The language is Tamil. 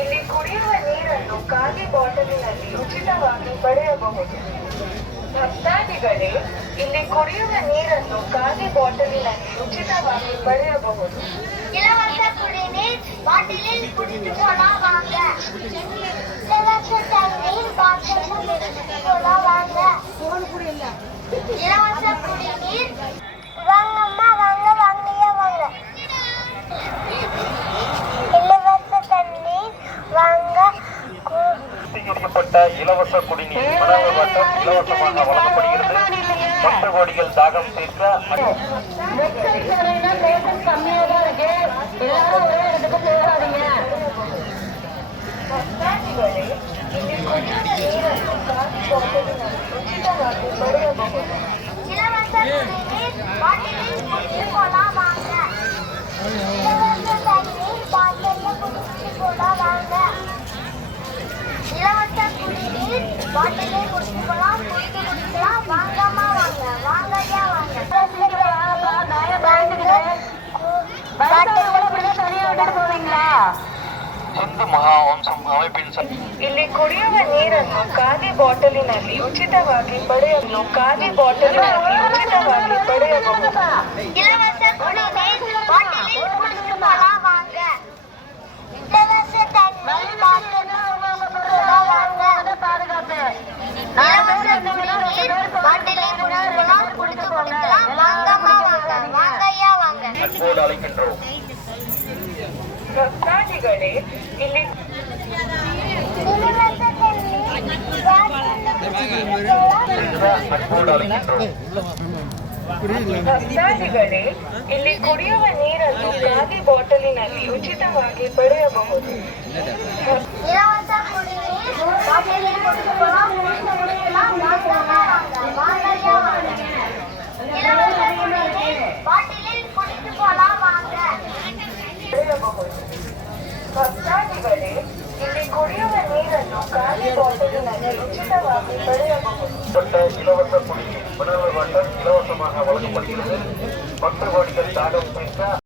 ಇಲ್ಲಿ ಕುಡಿಯುವ ನೀರನ್ನು ಖಾಲಿ ಬಾಟಲಿನಲ್ಲಿ ಉಚಿತವಾಗಿ ಪಡೆಯಬಹುದು. ಭಕ್ತಾದಿಗಳೇ, ಇಲ್ಲಿ ಕುಡಿಯುವ ನೀರನ್ನು ಖಾಲಿ ಬಾಟಲಿನಲ್ಲಿ ಉಚಿತವಾಗಿ ಪಡೆಯಬಹುದು. இலவச குடிநீர் பாட்டிலில் குடித்து போனா வாங்க. இலவச தண்ணீர் பாட்டிலில் குடித்து போனா வாங்க. இலவச குடிநீர் வாங்கம்மா வாங்க வாங்கய்யா வாங்க. இலவச தண்ணீர் வாங்க. இலவச குடிநீர் மணல் வட்டம் இலவசமாக வழங்கப்படுகிறது. பக்த கோடிகள் தாகம் தீர்க்க ಭಕ್ತಾದಿಗಳೇ, ಇಲ್ಲಿ ಕುಡಿಯುವ ನೀರನ್ನು ಖಾಲಿ ಬಾಟಲಿನಲ್ಲಿ ಉಚಿತವಾಗಿ ಪಡೆಯಬಹುದು. இலவச குடிநீர் பாட்டிலில் குடித்து போனா வாங்க. இலவச தண்ணீர் பாட்டிலில் குடித்து போனா வாங்க. இலவச குடிநீர் பாட்டிலில் குடித்து போலாம், குடிக்கலாம் வாங்கம்மா வாங்க வாங்கய்யா வாங்க. இந்து மகாவம்சம் அமைப்பின் ಇಲ್ಲಿ ಕುಡಿಯುವ ನೀರನ್ನು ಖಾಲಿ ಬಾಟಲಿನಲ್ಲಿ ಉಚಿತವಾಗಿ ಪಡೆಯಲು ಖಾಲಿ ಬಾಟಲಿನಲ್ಲಿ ಉಚಿತವಾಗಿ ಪಡೆಯಬಹುದು. இலவச குடிநீர் பாட்டிலில் குடித்து போலாம் வாங்க. இலவச தண்ணீர் பாட்டிலில் குடித்து போலாம் வாங்க. இலவச குடிநீர் பாட்டிலில் குடித்து போலாம், குடிக்கலாம் வாங்கம்மா வாங்க வாங்கய்யா வாங்க. அன்போடு அழைக்கின்றோம். ಭಕ್ತಾದಿಗಳೇ, ಇಲ್ಲಿ இலவச தண்ணீர் அன்போடு அழைக்கின்றோம். ಭಕ್ತಾದಿಗಳೇ, ಇಲ್ಲಿ ಕುಡಿಯುವ ನೀರನ್ನು ಖಾಲಿ ಬಾಟಲಿನಲ್ಲಿ ಉಚಿತವಾಗಿ ಪಡೆಯಬಹುದು. இலவச குடிநீர் பாட்டிலில் குடித்து போலாம், குடிக்கலாம் வாங்கம்மா வாங்க வாங்கய்யா வாங்க. இலவச குடிநீர் பாட்டிலில் குடித்து போலாம் வாங்க. ಪಡೆಯಬಹುದು. ಭಕ್ತಾದಿಗಳೇ, ಇಲ್ಲಿ ಕುಡಿಯುವ ನೀರನ್ನು ಖಾಲಿ ಬಾಟಲಿನಲ್ಲಿ ಉಚಿತವಾಗಿ ಪಡೆಯಬಹುದು. இலவச குடிநீர் மணல் வட்டம் இலவசமாக வழங்கப்படுகிறது. பக்த கோடிகள் தாகம் தீர்க்க